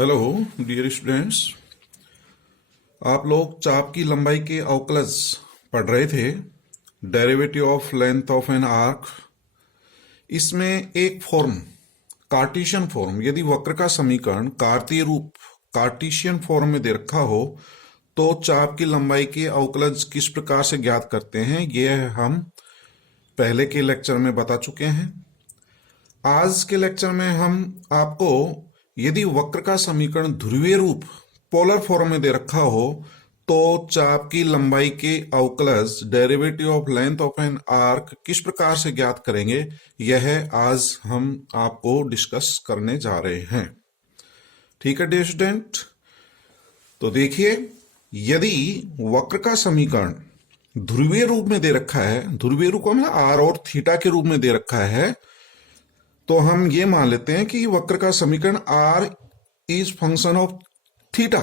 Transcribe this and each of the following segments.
Hello dear students. आप लोग चाप की लंबाई के अवकलज पढ़ रहे थे, derivative of length of an arc. इसमें एक फॉर्म, कार्टेशियन फॉर्म, यदि वक्र का समीकरण कार्तीय रूप कार्टेशियन फॉर्म में दे रखा हो तो चाप की लंबाई के अवकलज किस प्रकार से ज्ञात करते हैं, यह हम पहले के लेक्चर में बता चुके हैं। आज के लेक्चर में हम आपको यदि वक्र का समीकरण ध्रुवीय रूप पोलर फॉर्म में दे रखा हो तो चाप की लंबाई के अवकलज derivative of length of an arc किस प्रकार से ज्ञात करेंगे, यह आज हम आपको डिस्कस करने जा रहे हैं। ठीक है डियर स्टूडेंट, तो देखिए, यदि वक्र का समीकरण ध्रुवीय रूप में दे रखा है, ध्रुवीय रूप में आर और थीटा के रूप में दे रखा है, तो हम ये मान लेते हैं कि वक्र का समीकरण r is function of theta,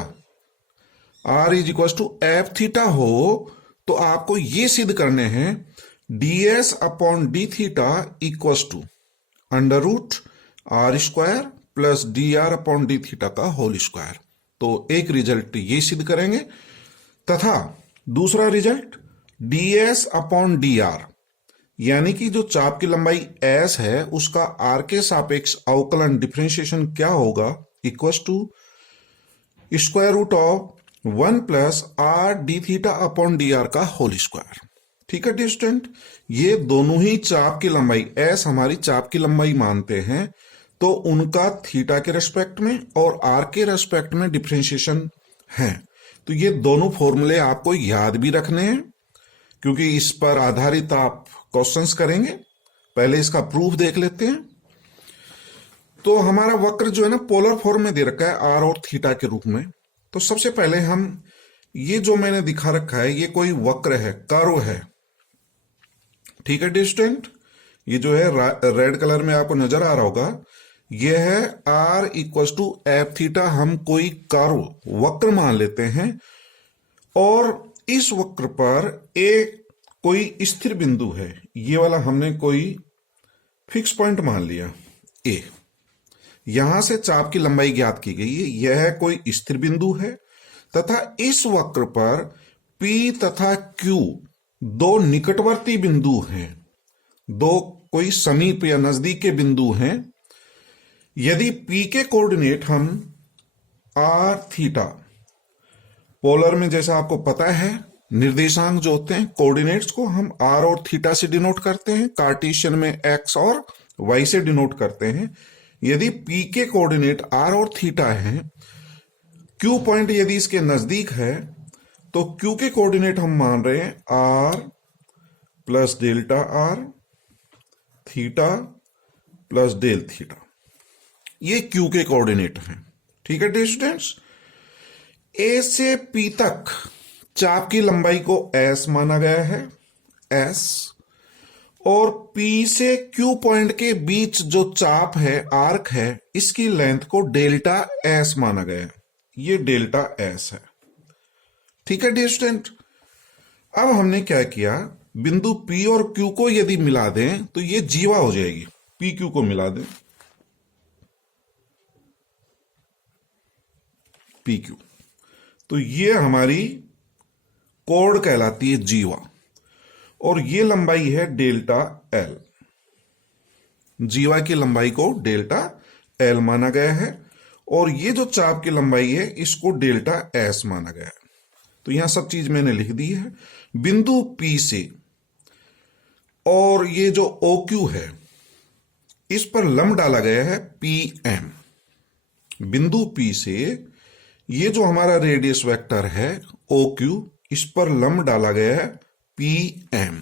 r is equal to F theta हो, तो आपको ये सिद्ध करने हैं ds upon D theta equal to under root R square plus D R upon D theta का होल स्क्वायर। तो एक रिजल्ट ये सिद्ध करेंगे, तथा दूसरा result ds upon D R, यानी कि जो चाप की लंबाई s है उसका r के सापेक्ष अवकलन डिफरेंशिएशन क्या होगा, equal to square root of 1 plus R D theta upon D R का होल स्क्वायर। ठीक है डियर स्टूडेंट, ये दोनों ही चाप की लंबाई s हमारी चाप की लंबाई मानते हैं, तो उनका थीटा के रेस्पेक्ट में और r के रेस्पेक्ट में डिफरेंशिएशन है। तो ये दोनों फॉर्मूले आपको याद भी रखने हैं, क्योंकि इस पर आधारित आप क्वेश्चंस करेंगे। पहले इसका प्रूफ देख लेते हैं। तो हमारा वक्र जो है ना पोलर फॉर्म में दे रखा है आर और थीटा के रूप में। तो सबसे पहले हम ये जो मैंने दिखा रखा है ये कोई वक्र है, कर्व है। ठीक है डियर स्टूडेंट, ये जो है रेड कलर में आपको नजर आ रहा होगा, ये है R equal to F theta. हम कोई कर्व वक्र मान लेते हैं और इस वक्र पर एक कोई स्थिर बिंदु है, ये वाला हमने कोई फिक्स पॉइंट मान लिया ए। यहां से चाप की लंबाई ज्ञात की गई है, यह कोई स्थिर बिंदु है, तथा इस वक्र पर P तथा Q दो निकटवर्ती बिंदु हैं, दो कोई समीप या नजदीक के बिंदु हैं। यदि P के कोऑर्डिनेट हम आर थीटा, पोलर में जैसा आपको पता है निर्देशांक जो होते हैं कोऑर्डिनेट्स को हम आर और थीटा से डिनोट करते हैं, कार्टेशियन में एक्स और वाई से डिनोट करते हैं। यदि P के कोऑर्डिनेट आर और थीटा हैं, Q पॉइंट यदि इसके नजदीक है, तो Q के कोऑर्डिनेट हम मान रहे हैं R plus delta R, theta plus del theta, ये Q के कोऑर्डिनेट हैं। ठीक है डियर स्टूडेंट्स, A से P तक चाप की लंबाई को s माना गया है, s, और P से Q पॉइंट के बीच जो चाप है, आर्क है, इसकी लेंथ को डेल्टा s माना गया है, ये डेल्टा s है। ठीक है डियर स्टूडेंट, अब हमने क्या किया, बिंदु P और Q को यदि मिला दें तो ये जीवा हो जाएगी। P Q को मिला दें, P Q, तो ये हमारी कोण कहलाती है जीवा, और ये लंबाई है डेल्टा एल। जीवा की लंबाई को डेल्टा एल माना गया है, और ये जो चाप की लंबाई है इसको डेल्टा एस माना गया है। तो यहां सब चीज मैंने लिख दी है। बिंदु P से और ये जो OQ है इस पर लंब डाला गया है PM। बिंदु P से ये जो हमारा रेडियस वेक्टर है OQ, इस पर लंब डाला गया है PM।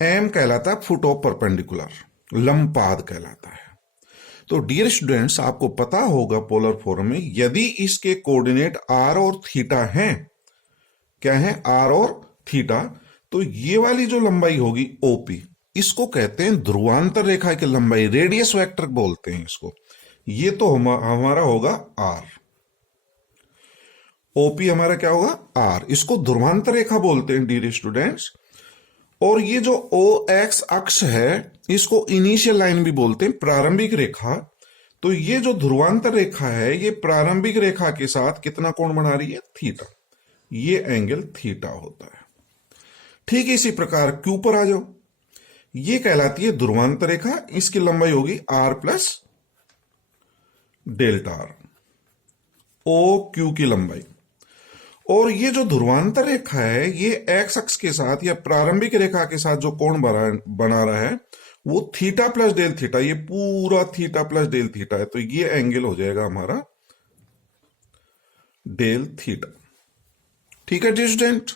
M कहलाता है फुट ऑफ परपेंडिकुलर, लंबपाद कहलाता है। तो डियर स्टूडेंट्स, आपको पता होगा पोलर फॉर्म में यदि इसके कोऑर्डिनेट r और थीटा हैं, क्या है r और थीटा, तो ये वाली जो लंबाई होगी OP, इसको कहते हैं ध्रुवांतर रेखा की लंबाई, रेडियस वेक्टर बोलते हैं इसको। ये तो हमारा होगा r, OP हमारा क्या होगा R, इसको ध्रुवांतर रेखा बोलते हैं डियर स्टूडेंट्स। और ये जो OX अक्ष है इसको इनिशियल लाइन भी बोलते हैं, प्रारंभिक रेखा। तो तो ये जो ध्रुवांतर रेखा है ये प्रारंभिक रेखा के साथ कितना कोण बना रही है? थीटा। ये एंगल थीटा होता है। ठीक इसी प्रकार क्यू पर आ जाओ। ये कहलाती है ध्रुवांतर रेखा, इसकी लंबाई होगी R plus delta R, O Q की लंबाई। और ये जो ध्रुवांतर रेखा है ये एक्स अक्ष के साथ या प्रारंभिक रेखा के साथ जो कोण बना रहा है वो थीटा प्लस डेल थीटा, ये पूरा थीटा प्लस डेल थीटा है। तो ये एंगल हो जाएगा हमारा डेल थीटा। ठीक है डियर स्टूडेंट,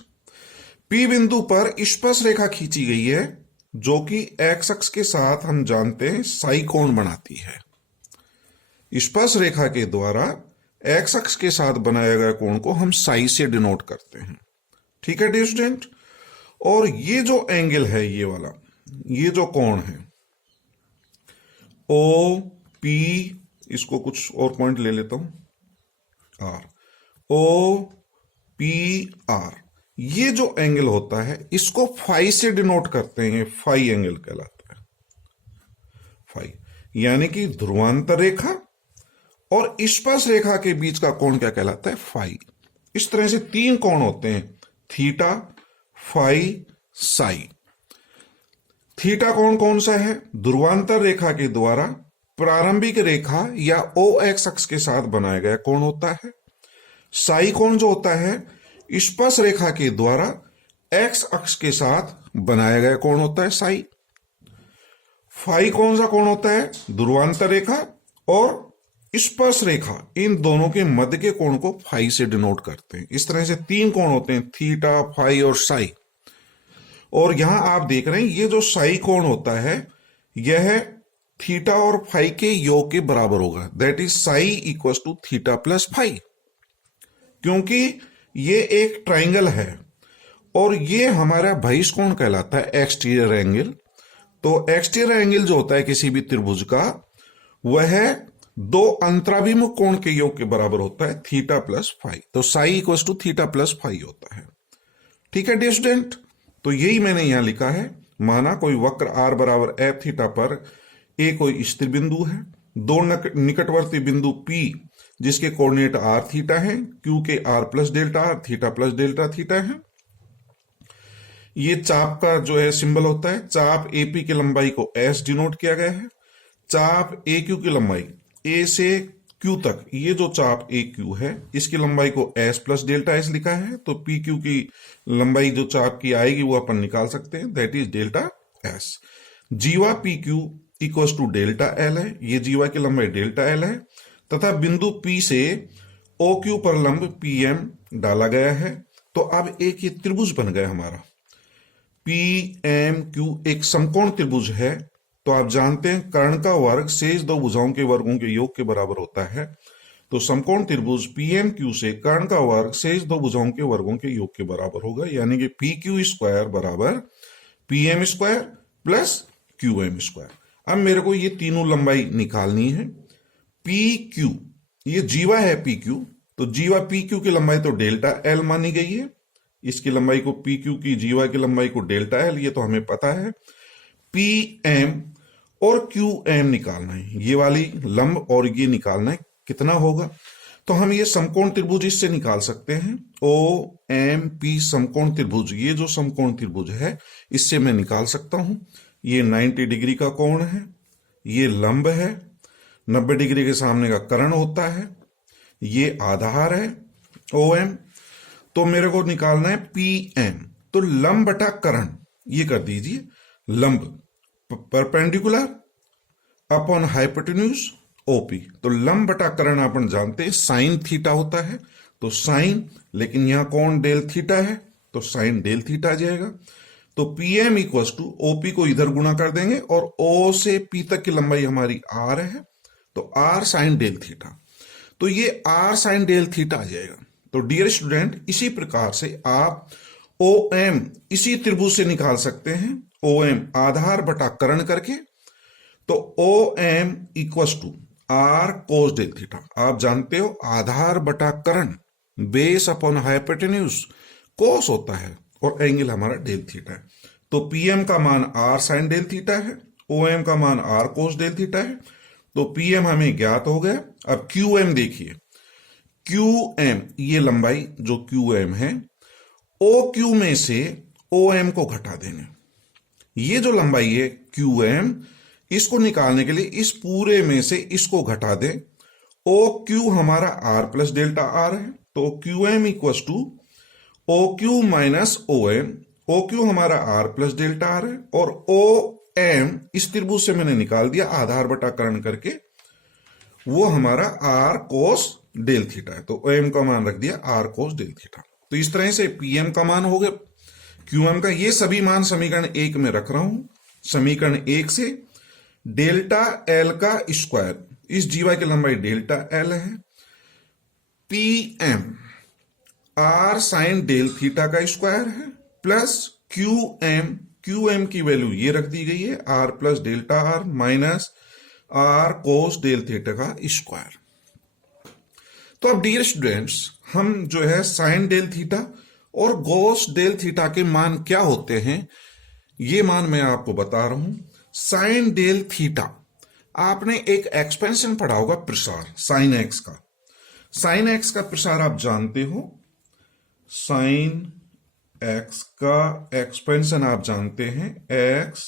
पी बिंदु पर स्पर्श रेखा खींची गई है जो कि एक्स अक्ष के साथ हम जानते हैं साई कोण बनाती है। स्पर्श रेखा के द्वारा एक्स अक्ष के साथ बनाया गया कोण को हम साई से डिनोट करते हैं। ठीक है डियर स्टूडेंट, और ये जो एंगल है ये वाला, ये जो कोण है ओ पी, इसको कुछ और पॉइंट ले लेता हूं, आर, ओ पी आर, ये जो एंगल होता है इसको फाई से डिनोट करते हैं। फाई एंगल कहलाता है। फाई यानी कि ध्रुवांतर रेखा और स्पर्श रेखा के बीच का कोण क्या कहलाता है? फाई। इस तरह से तीन कोण होते हैं, थीटा, फाई, साई। थीटा कोण कौन सा है? ध्रुवांतर रेखा के द्वारा प्रारंभिक रेखा या ओ एक्स अक्ष के साथ बनाया गया कोण होता है। साई कोण जो होता है स्पर्श रेखा के द्वारा एक्स अक्ष के साथ बनाया गया कोण होता है, साई। फाई कौन सा कोण होता है? ध्रुवांतर रेखा और स्पर्श रेखा, इन दोनों के मध्य के कोण को फाई से डिनोट करते हैं। इस तरह से तीन कोण होते हैं, थीटा, फाई और साई। और यहां आप देख रहे हैं ये जो साई कोण होता है यह थीटा और फाई के योग के बराबर होगा। That is psi equals to theta plus phi, क्योंकि ये एक ट्राइंगल है और ये हमारा बहिष कोण कहलाता है, एक्सटीरियर एंगल। तो एक्सटीरियर एंगल जो होता है किसी भी त्रिभुज का वह दो अंतराभिमुख कोण के योग के बराबर होता है, थीटा प्लस फाई। तो psi equals to theta plus phi होता है। ठीक है डियर स्टूडेंट, तो यही मैंने यहां लिखा है। माना कोई वक्र आर बराबर एफ थीटा पर ए कोई स्थिर बिंदु है, दो निकटवर्ती बिंदु पी जिसके कोऑर्डिनेट आर थीटा है, क्यू के R plus delta R, theta plus delta theta है। ये चाप का जो है सिंबल होता है, चाप एपी की लंबाई को एस डिनोट किया गया है। चाप ए क्यू की लंबाई ए से क्यू तक, ये जो चाप ए क्यू है इसकी लंबाई को एस प्लस डेल्टा एस लिखा है। तो पी क्यू की लंबाई जो चाप की आएगी वो अपन निकाल सकते हैं, दैट इज डेल्टा एस। जीवा P Q equals to delta L है, ये जीवा की लंबाई डेल्टा एल है। तथा बिंदु पी से ओ क्यू पर लंब पी एम डाला गया है। तो अब एक ये त्रिभुज बन गया हमारा, पी एम क्यू एक समकोण त्रिभुज है। तो आप जानते हैं कर्ण का वर्ग शेष दो भुजाओं के वर्गों के योग के बराबर होता है। तो समकोण त्रिभुज पीएम क्यू से कर्ण का वर्ग शेष दो भुजाओं के वर्गों के योग के बराबर होगा, यानी कि पी क्यू स्क्वायर बराबर P M square plus Q M square. अब मेरे को ये तीनों लंबाई निकालनी है। पी क्यू ये जीवा है पी क्यू, तो जीवा पी क्यू की लंबाई तो डेल्टा एल मानी गई है। इसकी लंबाई को पी क्यू की जीवा की लंबाई को डेल्टा एल, ये तो हमें पता है। पी एम और क्यू एम निकालना है, ये वाली लंब और ये निकालना है, कितना होगा? तो हम ये समकोण त्रिभुज इससे निकाल सकते हैं। ओ एम पी समकोण त्रिभुज, ये जो समकोण त्रिभुज है इससे मैं निकाल सकता हूं। ये 90 डिग्री का कोण है, ये लंब है, 90 डिग्री के सामने का कर्ण होता है, ये आधार है ओ एम। तो मेरे को निकालना है पी एम। तो लंब बटा कर्ण ये कर दीजिए, लंब परपेंडिकुलर अपॉन हाइपोटेन्यूज ओपी। तो लंब बटा कर्ण अपन जानते हैं साइन थीटा होता है, तो साइन, लेकिन यहां कौन डेल थीटा है तो साइन डेल थीटा आ जाएगा। तो P M equals to O P को इधर गुणा कर देंगे और ओ से पी तक की लंबाई हमारी आर है, तो आर साइन डेल थीटा। तो ये आर साइन डेल थीटा आ जाएगा। तो डियर स्टूडेंट, इसी प्रकार से आप ओ एम इसी त्रिभुज से निकाल सकते हैं, ओ एम आधार बटा कर्ण करके। तो O M equals to R cos del theta. आप जानते हो आधार बटा कर्ण बेस अपॉन हाइपोटेन्यूज कोस होता है और एंगल हमारा डेल थीटा है। तो पीएम का मान आर साइन डेल थीटा है, ओ एम का मान आर कोस डेल थीटा है। तो पीएम हमें ज्ञात हो गया। अब क्यूएम देखिए, क्यूएम ये लंबाई जो क्यूएम है, ओ क्यू में से ओ एम को घटा देंगे। ये जो लंबाई है क्यूएम, इसको निकालने के लिए इस पूरे में से इसको घटा दें। ओ क्यू हमारा आर प्लस डेल्टा आर है, तो Q M equals to O Q minus O M. O Q हमारा आर प्लस डेल्टा आर है, और ओ एम इस त्रिभुज से मैंने निकाल दिया आधार बटाकरण करके, वो हमारा आर कोस डेल थीटा है। तो ओ एम का मान रख दिया आर कोस डेल थीटा। तो इस तरह से पीएम का मान हो गया, क्यूएम का। ये सभी मान समीकरण 1 में रख रहा हूं। समीकरण 1 से डेल्टा एल का स्क्वायर, इस जीवा की लंबाई डेल्टा एल है, P M R sine del theta का स्क्वायर है, प्लस क्यूएम, क्यूएम की वैल्यू ये रख दी गई है R plus delta R minus R cos del theta का स्क्वायर। तो अब डियर स्टूडेंट्स, हम जो है साइन डेल थीटा और कोस डेल थीटा के मान क्या होते हैं, ये मान मैं आपको बता रहा हूं। साइन डेल थीटा, आपने एक एक्सपेंशन पढ़ा होगा प्रसार साइन एक्स का। साइन एक्स का प्रसार आप जानते हो, साइन एक्स का एक्सपेंशन आप जानते हैं, X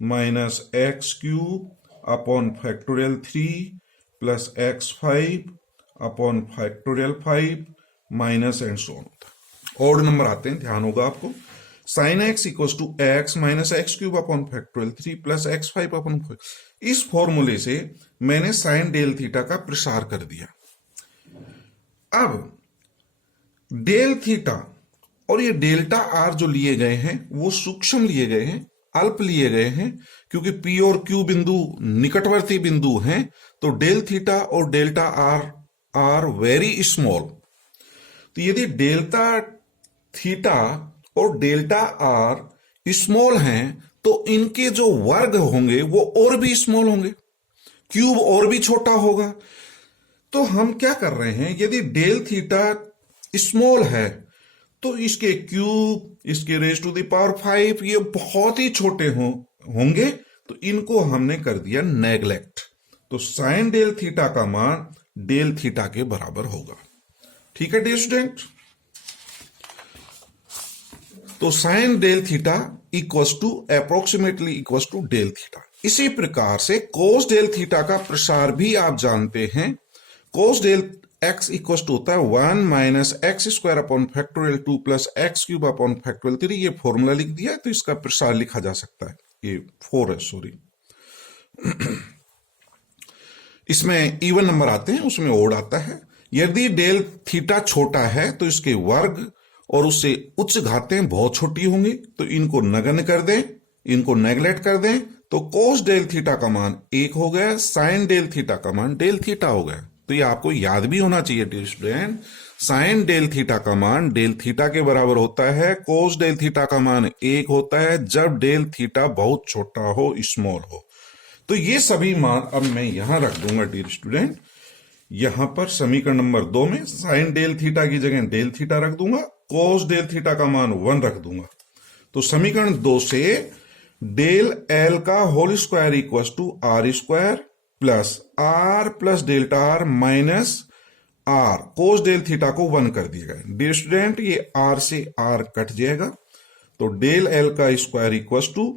minus X cube upon factorial 3 plus X 5 upon factorial 5 minus and so on होता है। ऑड नंबर आते हैं, ध्यान होगा आपको। Sine X equal to X minus X cube upon factorial 3 plus X 5 upon 5। इस फॉर्मूले से मैंने साइन डेल थीटा का प्रसार कर दिया। अब डेल थीटा और ये डेल्टा आर जो लिए गए हैं वो सूक्ष्म लिए गए हैं, अल्प लिए गए हैं, क्योंकि पी और क्यू बिंदु निकटवर्ती बिंदु हैं। तो डेल थीटा और delta R are very small. तो यदि डेल्टा थीटा और डेल्टा आर स्मॉल हैं तो इनके जो वर्ग होंगे वो और भी स्मॉल होंगे, क्यूब और भी छोटा होगा। तो हम क्या कर रहे हैं, यदि डेल थीटा स्मॉल है तो इसके क्यूब, इसके रेज टू द पावर 5 ये बहुत ही छोटे होंगे, तो इनको हमने कर दिया नेग्लेक्ट। तो साइन डेल थीटा का मान डेल थीटा के बराबर होगा। ठीक है डियर स्टूडेंट। तो sine del theta equals to approximately equals to del theta. इसी प्रकार से कोस डेल थीटा का प्रसार भी आप जानते हैं। कोस डेल एक्स इक्वल टू होता है 1 minus x square upon factorial 2 plus x cube upon factorial 3। ये फॉर्मूला लिख दिया है, तो इसका प्रसार लिखा जा सकता है। ये 4 है, सॉरी। इसमें इवन नंबर आते हैं, उसमें ओड आता है। यदि डेल थीटा छोटा है तो इसके वर्ग और उससे उच्च घातें बहुत छोटी होंगी, तो इनको नगण्य कर दें, इनको नेग्लेक्ट कर दें, तो कोस डेल थीटा का मान 1 हो गया, साइन डेल थीटा का मान डेल थीटा हो गया। तो ये आपको याद भी होना चाहिए dear student, sine del theta का मान डेल थीटा के बराबर होता है, कोस डेल थीटा का मान 1 होता है जब डेल थीटा बहुत छोटा हो, स्मॉल हो। तो ये सभी मान अब मैं यहां रख दूंगा डियर स्टूडेंट। यहां पर समीकरण नंबर 2 में साइन डेल थीटा की जगह डेल थीटा रख दूंगा, कोस डेल थीटा का मान 1 रख दूंगा। तो समीकरण 2 से डेल एल का whole square equal to R square plus R plus delta R minus R, cos del theta को 1 कर दिया गया। डियर स्टूडेंट, ये आर से आर कट जाएगा, तो डेल एल का स्क्वायर इक्वल टू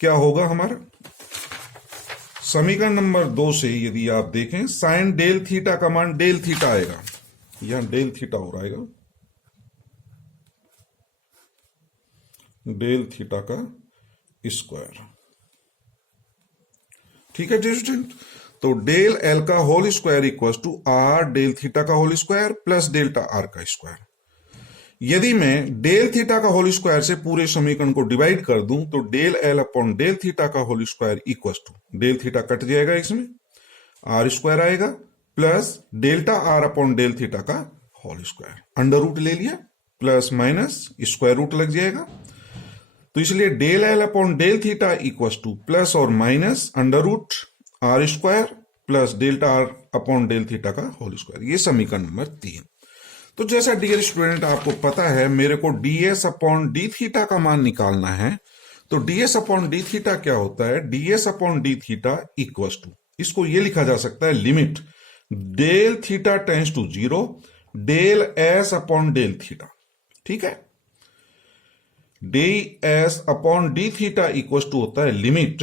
क्या होगा हमारा, समीकरण नंबर 2 से यदि आप देखें साइन डेल थीटा का मान डेल थीटा आएगा, यहां डेल थीटा हो रहा है, डेल थीटा का स्क्वायर। ठीक है डियर स्टूडेंट। तो डेल एल का whole square equal to R del theta का whole square plus delta R का स्क्वायर। यदि मैं डेल थीटा का होल स्क्वायर से पूरे समीकरण को डिवाइड कर दूं तो del L upon del theta का whole square equal to del theta cut जाएगा, इसमें आर स्क्वायर आएगा plus delta R upon del theta का होल स्क्वायर, अंडर रूट ले लिया, प्लस माइनस स्क्वायर रूट लग जाएगा। तो इसलिए del L upon del theta equal to plus और minus under root R square plus delta R upon del theta का whole square. ये समीकरण नंबर 3। तो जैसा डियर स्टूडेंट आपको पता है मेरे को ds अपॉन डी थीटा का मान निकालना है। तो ds अपॉन डी थीटा क्या होता है, ds upon D theta equal to इसको ये लिखा जा सकता है limit del theta tends to 0 del S upon del theta. ठीक है, D S upon D theta equal to होता है limit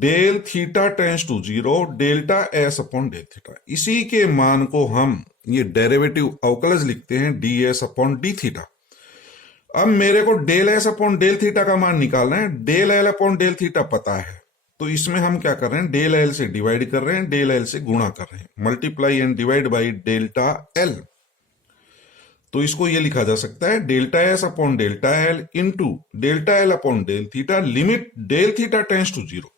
del theta tends to 0 delta S upon del theta. इसी के मान को हम ये डेरिवेटिव अवकलज लिखते हैं D S upon D theta. अब मेरे को del S upon del theta का मान निकालना है। Del L upon del theta पता है, तो इसमें हम क्या कर रहे हैं, डेल एल से डिवाइड कर रहे हैं, डेल एल से गुणा कर रहे हैं, multiply and divide by delta L. तो इसको ये लिखा जा सकता है delta S upon delta L into delta L upon del theta limit del theta tends to 0।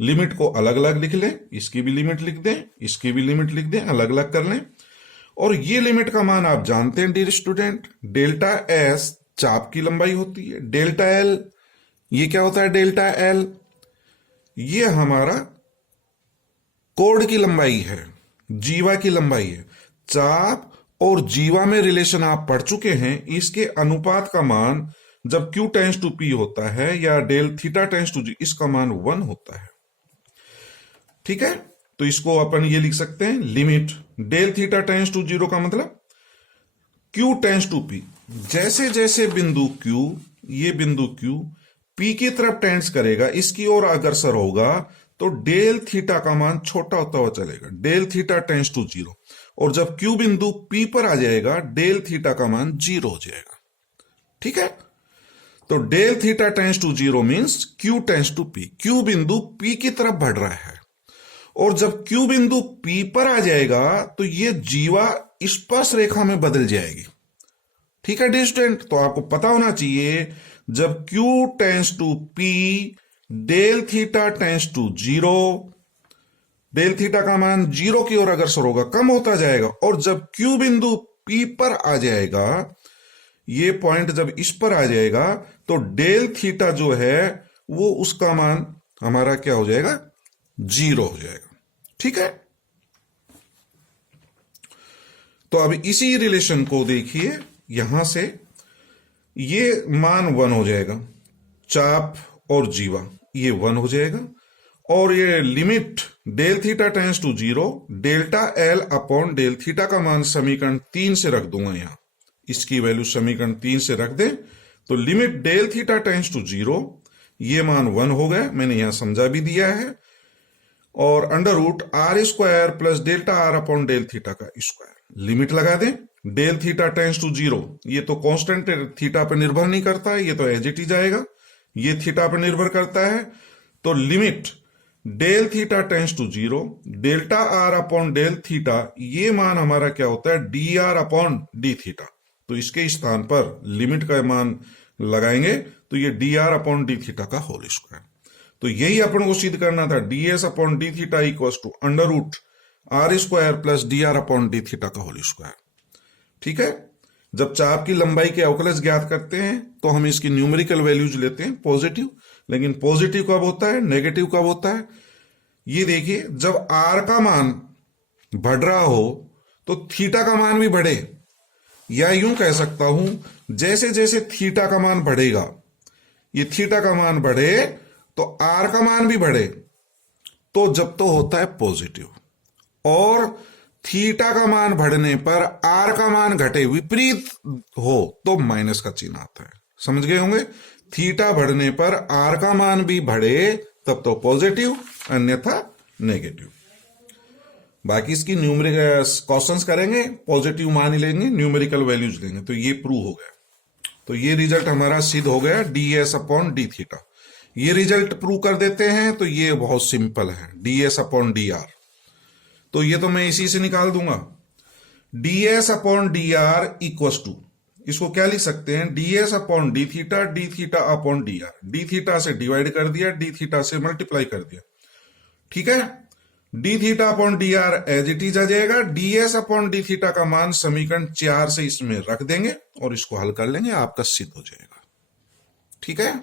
Limit को अलग अलग लिख लें, इसकी भी लिमिट लिख दें, इसकी भी लिमिट लिख दें, अलग अलग कर लें। और ये लिमिट का मान आप जानते हैं डियर स्टूडेंट, डेल्टा एस चाप की लंबाई होती है, डेल्टा एल ये क्या होता है, डेल्टा एल ये हमारा कोड की लंबाई है, जीवा की लंबाई है। चाप और जीवा में रिलेशन आप पढ़ चुके हैं, इसके अनुपात का मान जब Q टेंस टू P होता है या del theta tends to G, इसका मान 1 होता है। ठीक है, तो इसको अपन ये लिख सकते हैं limit del theta tends to 0 का मतलब Q टेंस टू P। जैसे जैसे बिंदु Q, ये बिंदु Q P की तरफ टेंस करेगा, इसकी ओर अग्रसर होगा, तो डेल थीटा का मान छोटा होता हुआ चलेगा, डेल थीटा टेंस टू 0। और जब Q बिंदु P पर आ जाएगा, डेल थीटा का मान 0 हो जाएगा। ठीक है, तो del theta tends to 0 means Q tends to P। Q बिंदु P की तरफ बढ़ रहा है, और जब Q बिंदु P पर आ जाएगा तो ये जीवा स्पर्श रेखा में बदल जाएगी। ठीक है डियर स्टूडेंट, तो आपको पता होना चाहिए जब Q tends to P del theta tends to 0, del theta का मान 0 की ओर अग्रसर होगा, कम होता जाएगा। और जब Q बिंदु P पर आ जाएगा, ये पॉइंट जब इस पर आ जाएगा, तो डेल थीटा जो है वो उसका मान हमारा क्या हो जाएगा, 0 हो जाएगा। ठीक है, तो अब इसी रिलेशन को देखिए, यहां से ये मान 1 हो जाएगा, चाप और जीवा ये 1 हो जाएगा, और ये limit del theta tends to 0 delta L upon del theta का मान समीकरण 3 से रख दूंगा, यहां इसकी वैल्यू समीकरण 3 से रख दें, तो limit del theta tends to 0 ये मान 1 हो गया, मैंने यहां समझा भी दिया है, और under root R square plus delta R upon del theta का स्क्वायर। लिमिट लगा दें डेल थीटा टेंस टू 0, ये तो कांस्टेंट थीटा पर निर्भर नहीं करता है, ये तो एज इट इज आएगा, ये थीटा पर निर्भर करता है। तो limit del theta tends to 0 delta R upon del theta, ये मान हमारा क्या होता है, D R upon D theta. तो इसके स्थान पर लिमिट का मान लगाएंगे तो ये D R upon D theta का होल स्क्वायर। तो यही अपन को सिद्ध करना था, D S upon D theta equal to under root R square plus D R upon D theta का होल स्क्वायर। ठीक है, जब चाप की लंबाई के अवकलज ज्ञात करते हैं तो हम इसकी न्यूमेरिकल वैल्यूज लेते हैं पॉजिटिव, लेकिन पॉजिटिव कब होता है, नेगेटिव कब होता है। ये देखिए, जब आर का मान बढ़ रहा हो तो थीटा का मान भी बढ़े, या यूं कह सकता हूं जैसे जैसे थीटा का मान बढ़ेगा, ये थीटा का मान बढ़े तो आर का मान भी बढ़े, तो जब तो होता है पॉजिटिव, और थीटा का मान बढ़ने पर आर का मान घटे, विपरीत हो तो माइनस का चिन्ह आता है। समझ गए होंगे, थीटा बढ़ने पर आर का मान भी बढ़े तब तो पॉजिटिव, अन्यथा नेगेटिव। बाकी इसकी न्यूमेरिकल क्वेश्चंस करेंगे, पॉजिटिव मान ही लेंगे, न्यूमेरिकल वैल्यूज लेंगे, तो ये प्रूव हो गया। तो ये रिजल्ट हमारा सिद्ध हो गया D S upon D theta. ये रिजल्ट प्रूव कर देते हैं तो ये बहुत सिंपल है, D S upon D R. तो ये तो मैं इसी से निकाल दूंगा, D S upon D R equal to, इसको क्या लिख सकते हैं, D S upon D theta upon D R. D theta से डिवाइड कर दिया, डी थीटा से मल्टीप्लाई कर दिया। ठीक है, D theta upon D R as it is आ जाएगा, D S upon D theta का मान समीकरण 4 से इसमें रख देंगे और इसको हल कर लेंगे, आपका सिद्ध हो जाएगा। ठीक है,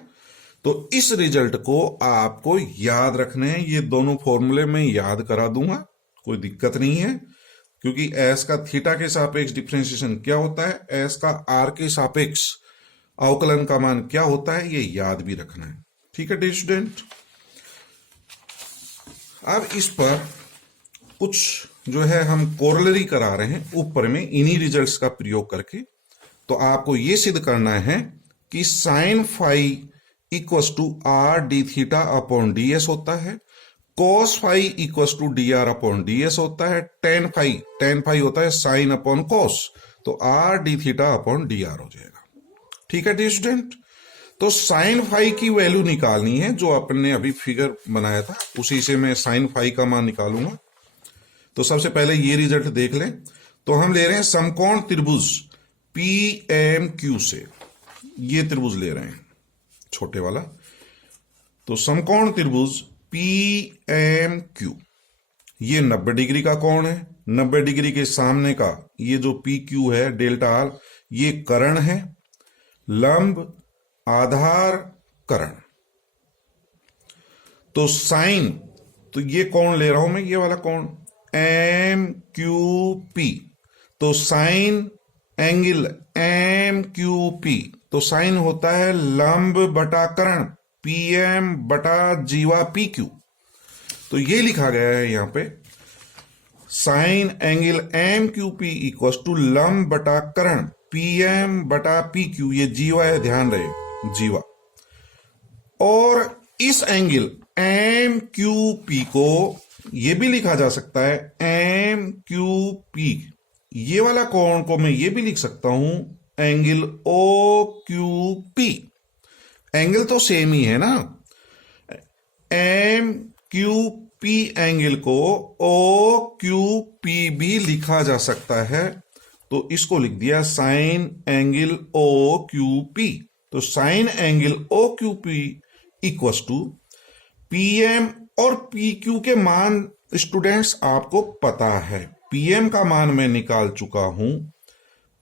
तो इस रिजल्ट को आपको याद रखने हैं, ये दोनों फॉर्मूले में याद करा दूंगा, कोई दिक्कत नहीं है, क्योंकि एस का थीटा के सापेक्ष डिफरेंशिएशन क्या होता है, एस का आर के सापेक्ष अवकलन का मान क्या होता है, ये याद भी रखना है। ठीक है डियर स्टूडेंट, अब इस पर कुछ जो है हम कोरोलरी करा रहे हैं ऊपर में इन्हीं रिजल्ट्स का प्रयोग करके। तो आपको ये सिद्ध करना है कि sine phi equals to R D theta upon D S होता है, cos phi equals to D R upon D S होता है, टेन फाई होता है साइन अपॉन कॉस, तो R D theta upon D R हो जाएगा। ठीक है डियर स्टूडेंट, तो साइन फाई की वैल्यू निकालनी है, जो अपन ने अभी फिगर बनाया था उसी से मैं साइन फाई का मान निकालूंगा। तो सबसे पहले ये रिजल्ट देख लें। तो हम ले रहे हैं समकोण त्रिभुज पी एम क्यू से, ये त्रिभुज ले रहे हैं छोटे वाला। तो समकोण त्रिभुज पी एम क्यू, ये 90 डिग्री का कोण है। 90 डिग्री के सामने का ये जो पी क्यू है डेल्टा आर, ये कर्ण है, लंब आधार कर्ण। तो साइन, तो ये कोण ले रहा हूं मैं, ये वाला कोण एम क्यू पी। तो sine angle M Q P, तो साइन होता है लंब बटा कर्ण पी एम बटा जीवा पी क्यू। तो ये लिखा गया है यहां पे sine angle M Q P equal to लंब बटा कर्ण पी एम बटा पी क्यू। ये जीवा है, ध्यान रहे जीवा। और इस एंगल एम क्यू पी को ये भी लिखा जा सकता है एम क्यू पी, ये वाला कोण को मैं ये भी लिख सकता हूं angle O Q P. Angle तो सेम ही है ना, एम क्यू पी एंगल को ओ क्यू पी भी लिखा जा सकता है। तो इसको लिख दिया sine angle O Q P. तो sine angle O Q P equals to P M, और पी क्यू के मान स्टूडेंट्स आपको पता है, पीएम का मान मैं निकाल चुका हूं,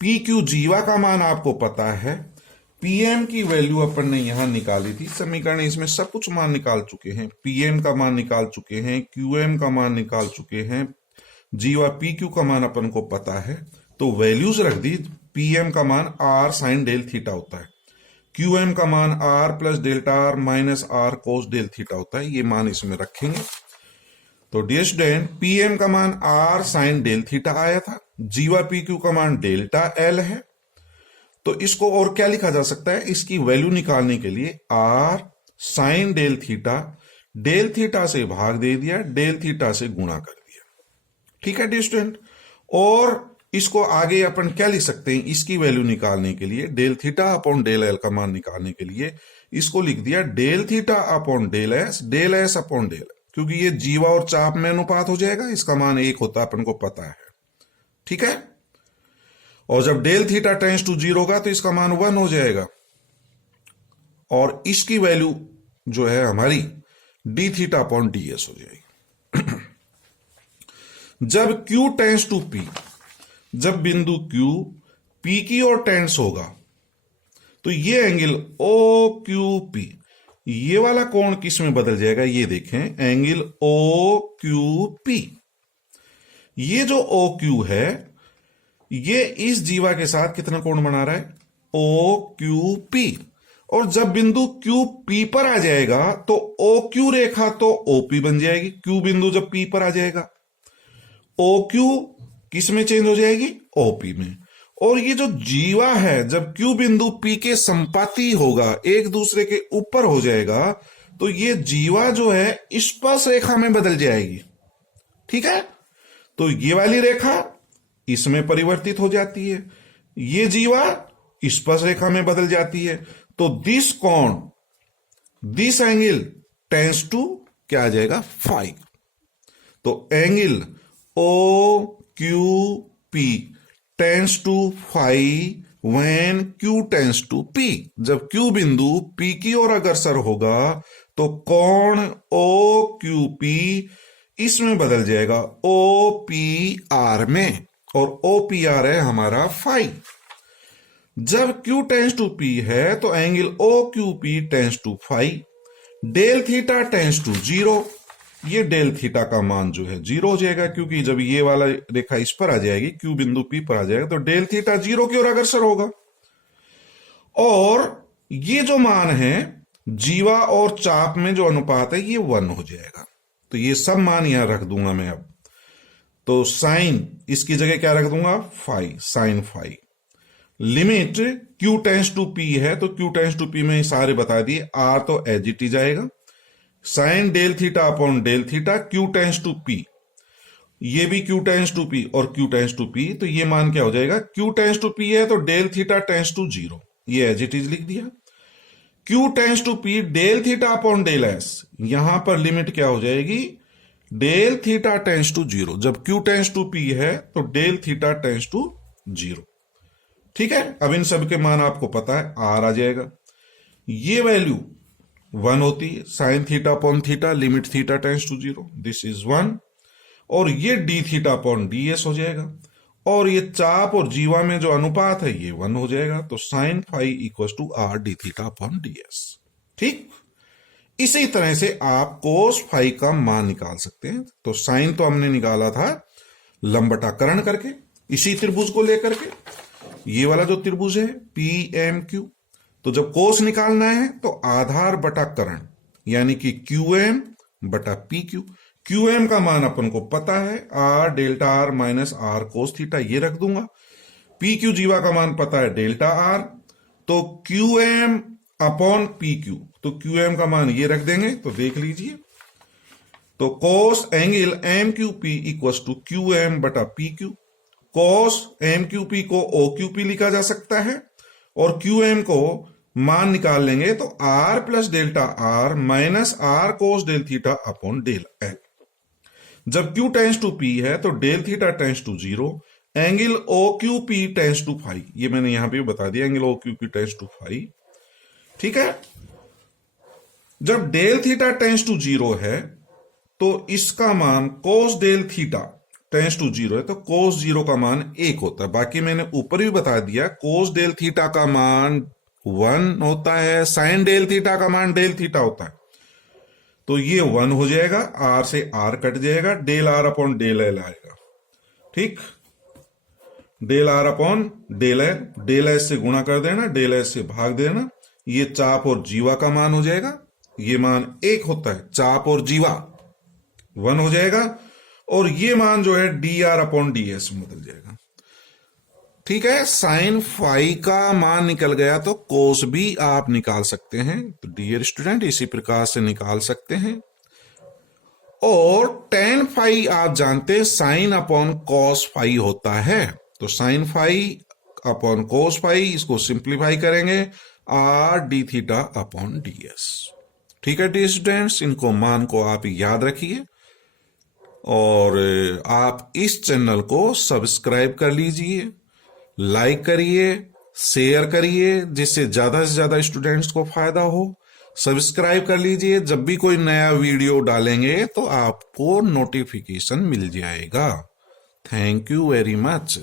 पी क्यू जीवा का मान आपको पता है, पीएम की वैल्यू अपन ने यहां निकाली थी समीकरण, इसमें सब कुछ मान निकाल चुके हैं, पीएम का मान निकाल चुके हैं, क्यूएम का मान निकाल चुके हैं, जीवा पी क्यू का मान अपन को पता है। तो वैल्यूज रख दी, पीएम का मान आर साइन डेल थीटा होता है, क्यूएम का मान R plus delta R minus R cos del theta होता है, ये मान इसमें रखेंगे। तो डियर स्टूडेंट, पीएम का मान आर साइन डेल थीटा आया था, जीवा पी क्यू का मान डेल्टा एल है। तो इसको और क्या लिखा जा सकता है, इसकी वैल्यू निकालने के लिए आर साइन डेल थीटा से भाग दे दिया, डेल थीटा से गुणा कर दिया। ठीक है डियर स्टूडेंट, और इसको आगे अपन क्या लिख सकते हैं, इसकी वैल्यू निकालने के लिए del theta upon del L का मान निकालने के लिए इसको लिख दिया del theta upon del S upon del, क्योंकि ये जीवा और चाप में अनुपात हो जाएगा, इसका मान 1 होता है अपन को पता है। ठीक है, और जब डेल थीटा टेंस टू 0 होगा तो इसका मान 1 हो जाएगा, और इसकी वैल्यू जो है हमारी D theta upon D S हो जाएगी। जब Q टेंस टू P, जब बिंदु Q P की ओर टेंस होगा तो ये एंगल ओ क्यू पी, ये वाला कोण किस में बदल जाएगा, ये देखें एंगल ओ क्यू पी। ये जो ओ क्यू है ये इस जीवा के साथ कितना कोण बना रहा है, ओ क्यू पी। और जब बिंदु क्यू पी पर आ जाएगा तो ओ क्यू रेखा तो ओपी बन जाएगी, क्यू बिंदु जब पी पर आ जाएगा ओ क्यू किस में चेंज हो जाएगी, ओपी में। और ये जो जीवा है जब क्यू बिंदु पी के संपाती होगा, एक दूसरे के ऊपर हो जाएगा, तो ये जीवा जो है स्पर्श रेखा में बदल जाएगी। ठीक है, तो ये वाली रेखा इसमें परिवर्तित हो जाती है, ये जीवा स्पर्श रेखा में बदल जाती है। तो दिस कोण, दिस एंगल टेंस टू क्या आ जाएगा, फाई। तो angle O Q P tends to phi when Q tends to P. जब क्यू बिंदु पी की ओर अग्रसर होगा तो कोण ओ क्यू पी इसमें बदल जाएगा ओ पी आर में, और ओ पी आर है हमारा फाई। जब क्यू टेंस टू पी है तो angle O Q P tends to phi, del theta tends to 0, ये डेल थीटा का मान जो है 0 हो जाएगा, क्योंकि जब ये वाला रेखा इस पर आ जाएगी, क्यू बिंदु पी पर आ जाएगा, तो डेल थीटा 0 की ओर अग्रसर होगा। और ये जो मान है जीवा और चाप में जो अनुपात है ये 1 हो जाएगा। तो ये सब मान यहां रख दूंगा मैं अब। तो साइन इसकी जगह क्या रख दूंगा, phi, sine phi. Limit q tends to p है तो q टेंस टू p में सारे बता दिए, r तो एज इट इज आएगा, sine del theta upon del theta q tends to p, ये भी q टेंस टू p और q टेंस टू p, तो ये मान क्या हो जाएगा, q टेंस टू p है तो डेल थीटा टेंस टू 0, ये एज इट इज लिख दिया। q tends to p del theta upon del s, यहां पर लिमिट क्या हो जाएगी, डेल थीटा टेंस टू 0, जब q टेंस टू p है तो डेल थीटा टेंस टू 0। ठीक है, अब इन सब के मान आपको पता है, r आ जाएगा, ये वैल्यू 1 होती है, sine theta upon theta limit theta tends to 0, this is 1, और ये d theta upon D S हो जाएगा, और ये चाप और जीवा में जो अनुपात है ये 1 हो जाएगा, तो sine phi equal to R D theta upon D S. ठीक, इसी तरह से आप कोस फाई का मान निकाल सकते हैं। तो साइन तो हमने निकाला था लंबटाकरण करके, इसी त्रिभुज को लेकर के, ये वाला जो त्रिभुज है पी एम क्यू, तो जब कोस निकालना है तो आधार बटा करण, यानी कि क्यू एम बटा पी क्यू। क्यू एम का मान अपन को पता है, R delta R minus R cos theta, ये रख दूंगा। पी क्यू जीवा का मान पता है डेल्टा आर, तो Q M upon P Q, तो क्यू एम का मान ये रख देंगे, तो देख लीजिए, तो cos angle M Q P equal to Q M बटा P Q. Cos M Q P को ओ क्यू पी लिखा जा सकता है, और क्यू एम को मान निकाल लेंगे तो R plus delta R minus R cos del theta upon del M. जब Q टेंस टू P है तो del theta tends to 0, angle OQP tends to phi, ये मैंने यहां पे बता दिया, angle OQP tends to phi. ठीक है, जब डेल थीटा टेंस टू 0 है तो इसका मान कोस डेल थीटा टेंस टू 0 है, तो कोस 0 का मान 1 होता है। बाकी मैंने ऊपर भी बता दिया, कोस डेल थीटा का मान 1 होता है, साइन डेल थीटा का मान डेल थीटा होता है, तो ये 1 हो जाएगा, आर से आर कट जाएगा, del R upon del L आएगा। ठीक, del R upon del L, del S से गुणा कर देना, डेल एस से भाग देना, ये चाप और जीवा का मान हो जाएगा, ये मान 1 होता है, चाप और जीवा 1 हो जाएगा, और ये मान जो है D R upon D S में बदल जाएगा। ठीक है, साइन फाई का मान निकल गया तो कोस भी आप निकाल सकते हैं। तो डियर स्टूडेंट, इसी प्रकार से निकाल सकते हैं। और टेन फाई आप जानते हैं साइन अपॉन कॉस फाई होता है, तो sine phi upon cos phi, इसको सिंप्लीफाई करेंगे R D theta upon D S. ठीक है डियर स्टूडेंट्स, इनको मान को आप याद रखिए, और आप इस चैनल को सब्सक्राइब कर लीजिए, लाइक करिए, शेयर करिए, जिससे ज्यादा से ज्यादा स्टूडेंट्स को फायदा हो। सब्सक्राइब कर लीजिए, जब भी कोई नया वीडियो डालेंगे तो आपको नोटिफिकेशन मिल जाएगा। Thank you very much.